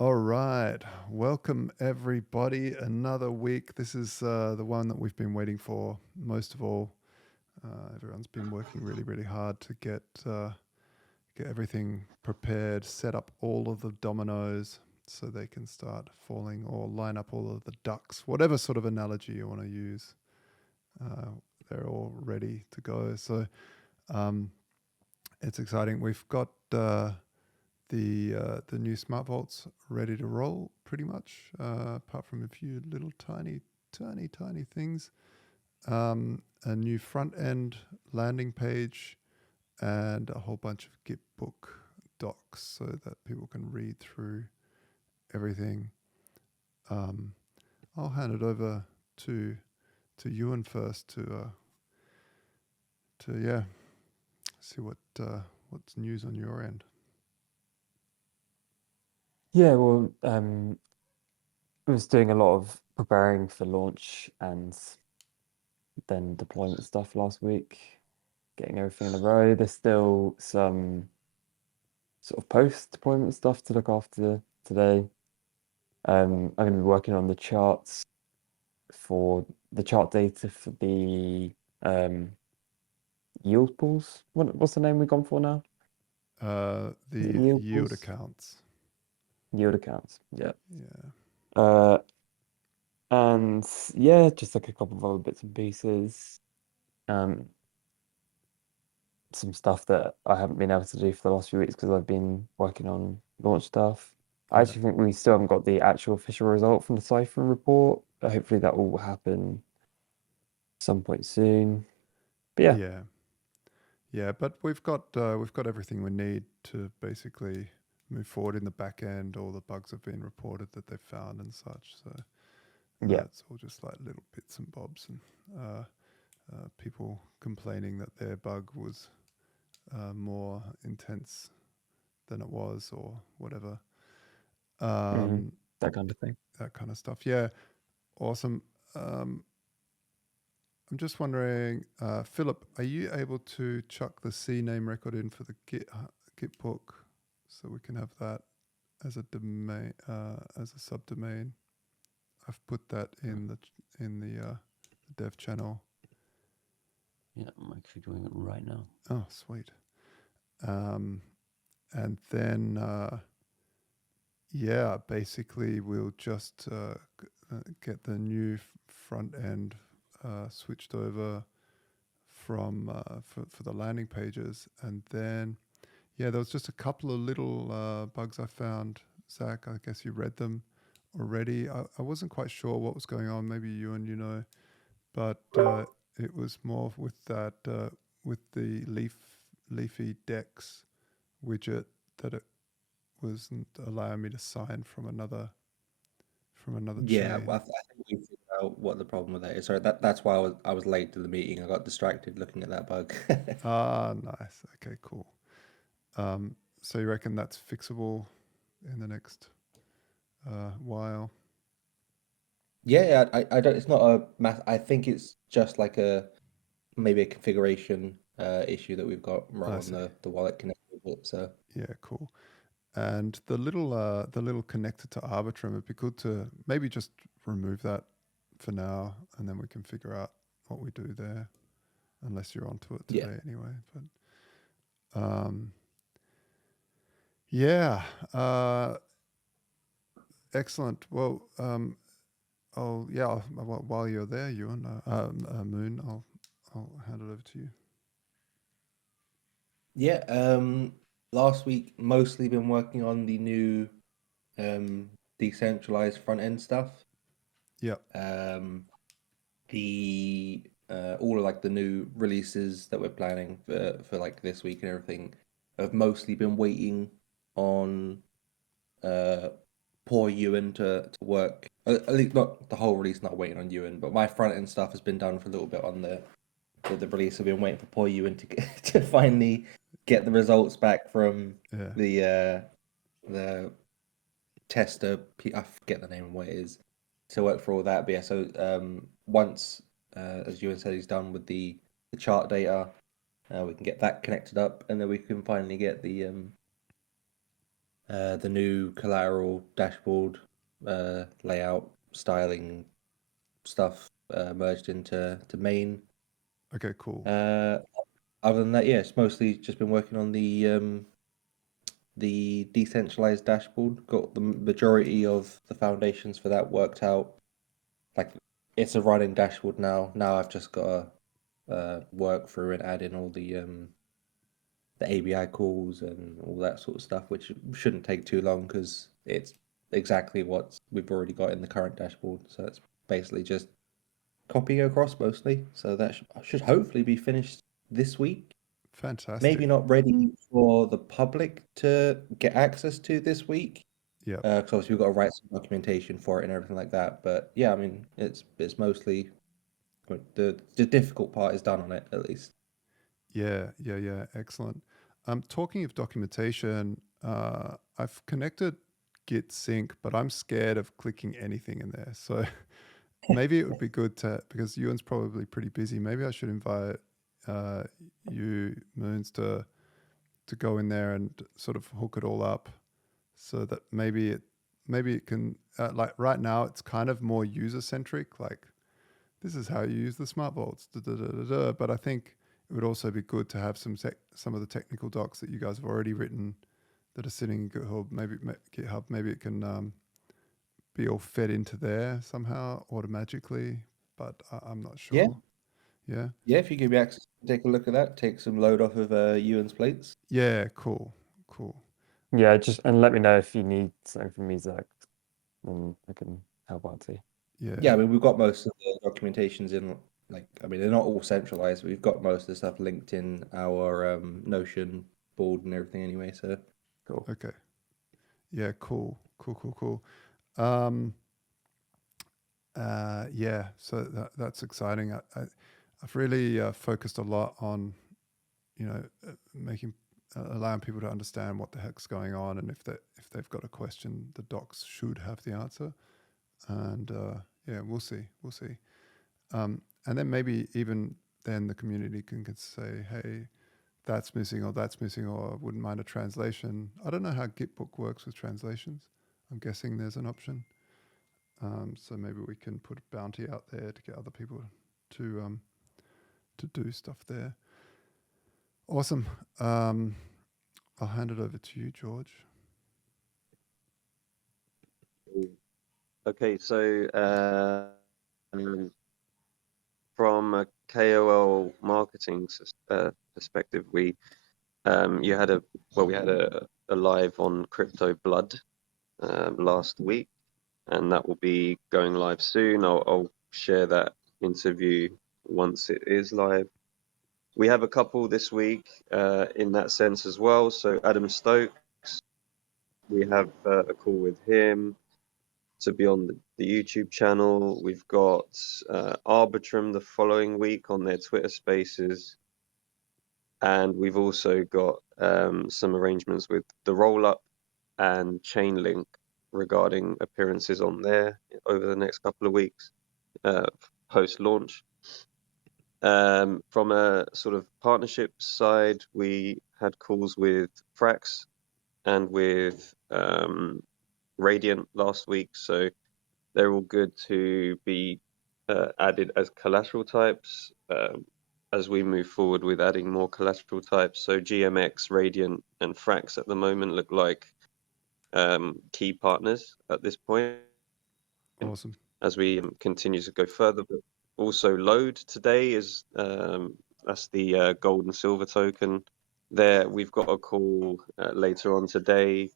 All right. Welcome, everybody. Another week. This is the one that we've been waiting for most of all. Everyone's been working really, really hard to get everything prepared, set up all of the dominoes so they can start falling or line up all of the ducks, whatever sort of analogy you want to use. Uh, they're all ready to go. So um, it's exciting. We've got the new smart vaults ready to roll pretty much, apart from a few little tiny things. A new front end landing page and a whole bunch of Gitbook docs so that people can read through everything. I'll hand it over to Ewan first to see what's news on your end. Yeah, well, I was doing a lot of preparing for launch and then deployment stuff last week, getting everything in a row. There's still some sort of post-deployment stuff to look after today. I'm going to be working on the charts for the chart data for the yield pools. What's the name we've gone for now? Is it The yield yield pools? accounts. Yield accounts. Yeah. Yeah. Uh, and yeah, just like a couple of other bits and pieces. Um, some stuff that I haven't been able to do for the last few weeks because I've been working on launch stuff. I Yeah. actually think we still haven't got the actual official result from the Cypher report. Hopefully that will happen some point soon. But yeah, Yeah. Yeah, but we've got everything we need to basically move forward in the back end. All the bugs have been reported that they've found and such. So yeah. it's all just like little bits and bobs and people complaining that their bug was more intense than it was or whatever. hmm Um, That kind of thing. that kind of stuff. Yeah, awesome. Um, I'm just wondering, Philip, are you able to chuck the C name record in for the Git book so we can have that as a domain, as a subdomain? I've put that Mm. in the dev channel. Yeah, I'm actually doing it right now. Oh, sweet. Um, and then yeah, basically we'll just get the new front end switched over from for the landing pages, and then yeah, there was just a couple of little bugs I found. Zach, I guess you read them already. I wasn't quite sure what was going on. Maybe you and you know, but it was more with that with the leafy decks widget that it wasn't allowing me to sign from another Yeah, chain. I think we figured out what the problem with that is. Sorry, that's why I was late to the meeting. I got distracted looking at that bug. Ah, nice. Okay, cool. So you reckon that's fixable in the next while? Yeah, I don't. It's not a math. I think it's just like maybe a configuration issue that we've got wrong I on see. the wallet connector bit. So Yeah, cool. And the little connector to Arbitrum, it'd be good to maybe just remove that for now, and then we can figure out what we do there. Unless you're onto it yeah, today, anyway. But yeah, excellent. Well, while you're there, Ewan, Moon, I'll hand it over to you. yeah. Last week mostly been working on the new um decentralized front end stuff. Yeah, Um, the all of like the new releases that we're planning for like this week and everything have mostly been waiting on uh poor Ewan to work. At least not the whole release, not waiting on Ewan, but my front end stuff has been done for a little bit on the release. I've been waiting for poor Ewan to get, to finally get the results back from yeah, the tester. I forget the name of what it is to work for all that. But yeah, so once as Ewan said, he's done with the chart data. We can get that connected up, and then we can finally get the new collateral dashboard layout, styling stuff merged into main. Okay, cool. Other than that, yeah, it's mostly just been working on the decentralized dashboard. Got the majority of the foundations for that worked out. Like, it's a running dashboard now. Now I've just got to work through and add in all the ABI calls and all that sort of stuff, which shouldn't take too long because it's exactly what we've already got in the current dashboard. So it's basically just copying across mostly. So that should hopefully be finished this week. Fantastic. Maybe not ready for the public to get access to this week. Yeah. Because obviously we've got to write some documentation for it and everything like that. But yeah, I mean, it's mostly the difficult part is done on it at least. Yeah. Excellent. Talking of documentation, I've connected Git sync, but I'm scared of clicking anything in there. So maybe it would be good to, because Ewan's probably pretty busy. Maybe I should invite you, Moons, to go in there and sort of hook it all up, so that maybe it can like right now it's kind of more user centric. Like, this is how you use the smart vaults. But I think it would also be good to have some of the technical docs that you guys have already written that are sitting in GitHub. Maybe it can be all fed into there somehow automatically. But I'm not sure. Yeah. Yeah. Yeah, if you give me access, take a look at that. Take some load off of Ewan's plates. Yeah. Cool. Yeah, and let me know if you need something from me, Zach, and I can help out too. Yeah, I mean, we've got most of the documentations in, like, I mean, they're not all centralized, but we've got most of the stuff linked in our Notion board and everything anyway, so. Cool. Okay. Yeah. Cool. Yeah. So that's exciting. I've really focused a lot on, allowing people to understand what the heck's going on, and if they've got a question, the docs should have the answer. And yeah, we'll see. And then maybe even then the community can say, hey, that's missing, or I wouldn't mind a translation. I don't know how Gitbook works with translations. I'm guessing there's an option. So maybe we can put a bounty out there to get other people to do stuff there. Awesome. I'll hand it over to you, George. Okay, so from a KOL marketing perspective, we had a live on Crypto Blood last week, and that will be going live soon. I'll share that interview once it is live. We have a couple this week in that sense as well. So Adam Stokes, we have a call with him to be on the YouTube channel. We've got Arbitrum the following week on their Twitter Spaces. And we've also got some arrangements with the Rollup and Chainlink regarding appearances on there over the next couple of weeks post-launch. From a sort of partnership side, we had calls with Frax and with Radiant last week, so they're all good to be added as collateral types as we move forward with adding more collateral types. So GMX, Radiant, and Frax at the moment look like key partners at this point. Awesome. As we continue to go further, but also Load today is that's the gold and silver token. There, we've got a call later on today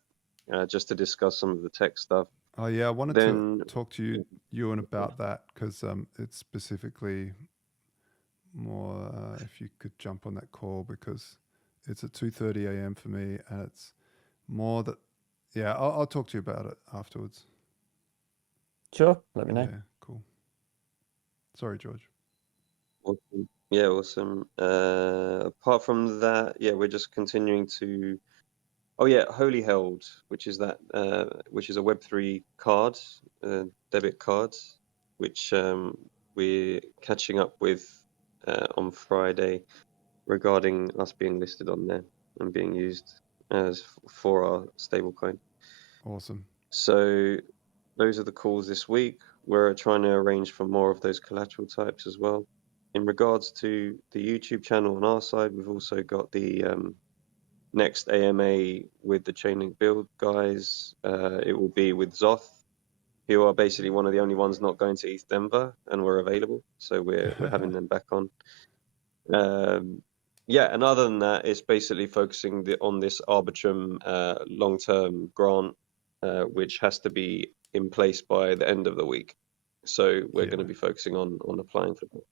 just to discuss some of the tech stuff. Oh yeah, I wanted to talk to you, Ewan, about that, because it's specifically more if you could jump on that call, because it's at 2:30 a.m. for me, and it's more that. Yeah, I'll talk to you about it afterwards. Sure, let me know. Yeah, cool. Sorry, George. Awesome. Yeah, awesome. Apart from that, yeah, we're just continuing to. Oh yeah, Holy Held, which is a Web3 card, debit card, which we're catching up with on Friday regarding us being listed on there and being used as for our stablecoin. Awesome. So those are the calls this week. We're trying to arrange for more of those collateral types as well. In regards to the YouTube channel on our side, we've also got the next AMA with the Chainlink Build guys. It will be with Zoth, who are basically one of the only ones not going to East Denver, and we're available. So we're having them back on. Yeah, and other than that, it's basically focusing on this Arbitrum long-term grant, which has to be in place by the end of the week. So we're going to be focusing on applying for that.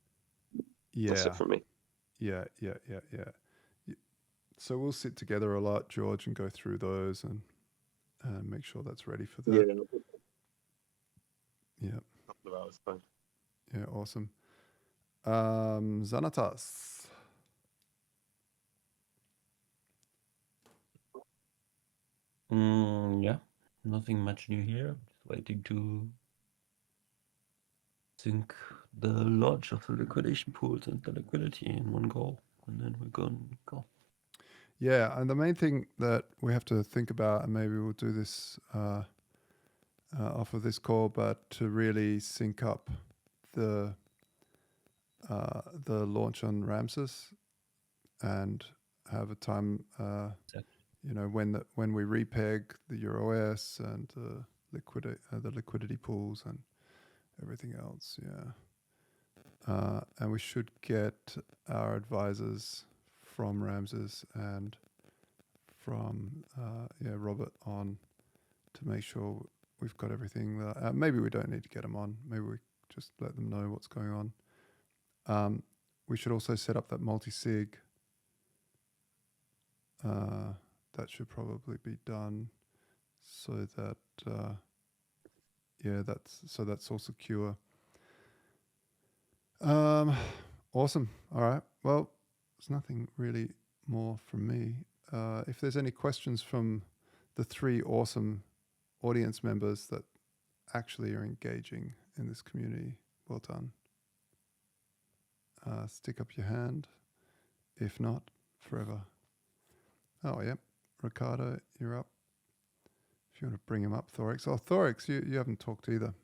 That's it from me. Yeah. So we'll sit together a lot, George, and go through those and make sure that's ready for that. Yeah. Couple of hours time. Yeah, awesome. Zanatas. Yeah, nothing much new here. Just waiting to sync the launch of the liquidation pools and the liquidity in one go, and then we're going to go. Yeah, and the main thing that we have to think about, and maybe we'll do this off of this call, but to really sync up the launch on Ramses and have a time, you know, when we repeg the EuroS and the liquidity pools and everything else. Yeah, and we should get our advisors from Ramses and from Robert on to make sure we've got everything. Maybe we don't need to get them on. Maybe we just let them know what's going on. We should also set up that multi-sig. That should probably be done so that that's all secure. Awesome. All right. Well, there's nothing really more from me. If there's any questions from the three awesome audience members that actually are engaging in this community, well done. Stick up your hand. If not, forever. Oh, yep. Ricardo, you're up. If you want to bring him up, Thorix. Oh, Thorix, you haven't talked either.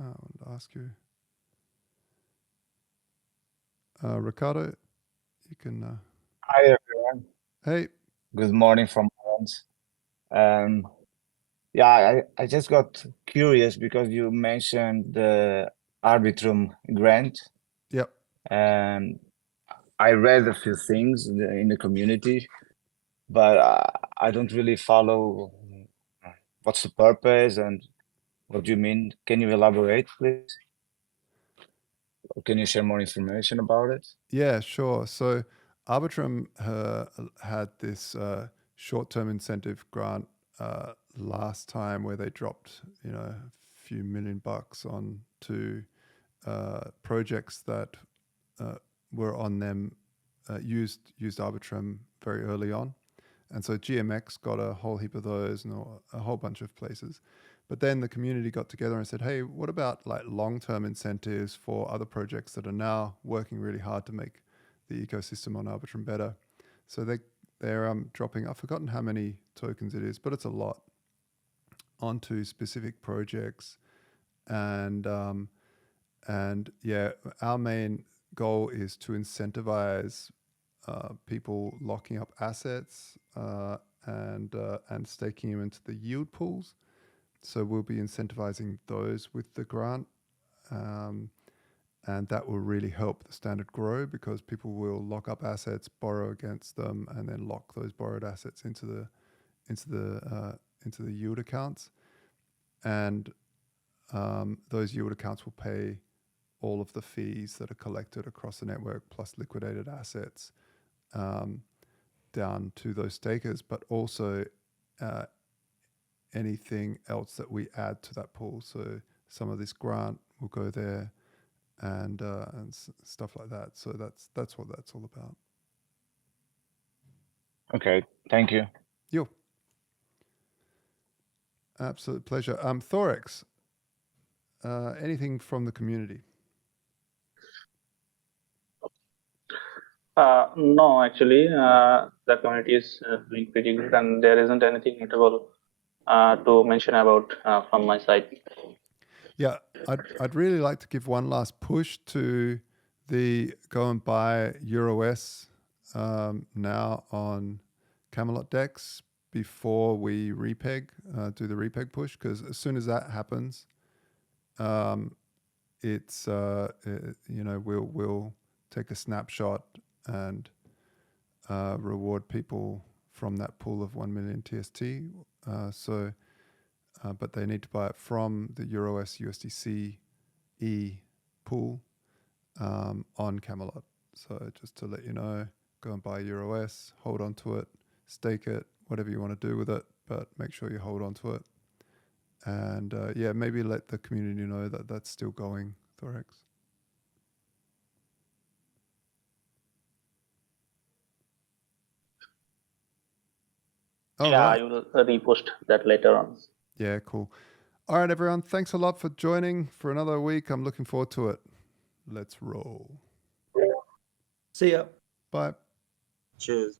I wanted to ask you. Ricardo, you can... Hi, everyone. Hey. Good morning from France. Yeah, I just got curious because you mentioned the Arbitrum grant. Yep. And I read a few things in the community, but I don't really follow what's the purpose and what do you mean. Can you elaborate, please? Or can you share more information about it? Yeah, sure. So Arbitrum had this short-term incentive grant last time where they dropped, a few $1 million on to projects that were on them, used Arbitrum very early on. And so GMX got a whole heap of those and a whole bunch of places. But then the community got together and said, hey, what about like long-term incentives for other projects that are now working really hard to make the ecosystem on Arbitrum better? So they're dropping, I've forgotten how many tokens it is, but it's a lot, onto specific projects. And yeah, our main goal is to incentivize people locking up assets and staking them into the yield pools. So we'll be incentivizing those with the grant, and that will really help the standard grow because people will lock up assets, borrow against them, and then lock those borrowed assets into the yield accounts, and those yield accounts will pay all of the fees that are collected across the network plus liquidated assets down to those stakers, but also anything else that we add to that pool. So some of this grant will go there and stuff like that. So that's what that's all about. Okay, thank you. Yo. Absolute pleasure. Thorix, anything from the community? No, actually, the community is doing pretty good and there isn't anything notable to mention about from my side. Yeah, I'd really like to give one last push to the go and buy EuroS now on Camelot Dex before we repeg, do the repeg push, because as soon as that happens, it's we'll take a snapshot and reward people from that pool of 1 million TST. But they need to buy it from the EuroS USDC pool on Camelot. So just to let you know, go and buy EuroS, hold on to it, stake it, whatever you want to do with it, but make sure you hold on to it. And maybe let the community know that that's still going, Thorex. Oh, Yeah, right. I will repost that later on. Yeah, cool. All right, everyone. Thanks a lot for joining for another week. I'm looking forward to it. Let's roll. See ya. Bye. Cheers.